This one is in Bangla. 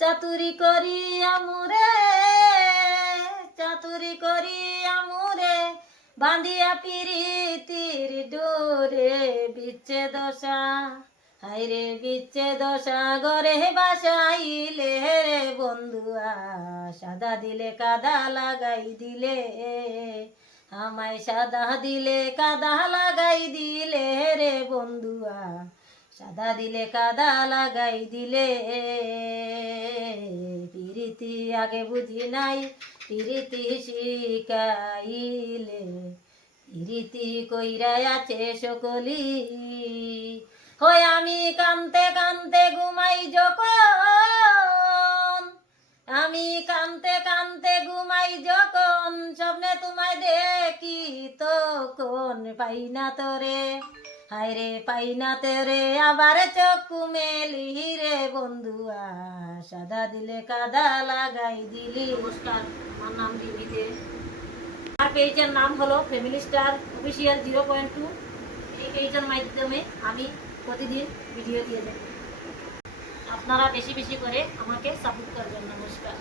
চাতুরি করি আমুরে, চাতুরি করি আমুরে, বাঁধিয়া পিরিতির ডোরে, বিচ্ছে দশা হাইরে বিচ্ছে দশা গরে বাসাইলে রে বন্ধুয়া, সাদা দিলে কাদা লাগাই দিলে, আমায় সাদা দিলে কাদা লাগাই দিলে রে বন্ধুয়া, সাদা দিলে কাদা লাগাই দিলে। পিরিতি আগে বুঝি নাই, পিরিতি শিখাইলে, পিরিতি কইরা আছে সকলি, হয় আমি কানতে কানতে ঘুমাই যখন, আমি কানতে কানতে ঘুমাই যখন, স্বপ্নে তোমায় দেখি তখন, পাই না তোরে হায়রে পাই না তোরে, আবার চক্ষু মেলি রে বন্ধুয়া, সাদা দিলে কাদা লাগাই দিলি। নমস্কার, আমার নাম রিমিতে। আমার পেজের নাম হলো ফ্যামিলি স্টার অফিসিয়াল 0.2। এই পেজের মাধ্যমে আমি প্রতিদিন ভিডিও দিয়ে যাই। আপনারা বেশি বেশি করে আমাকে সাপোর্ট করবেন। নমস্কার।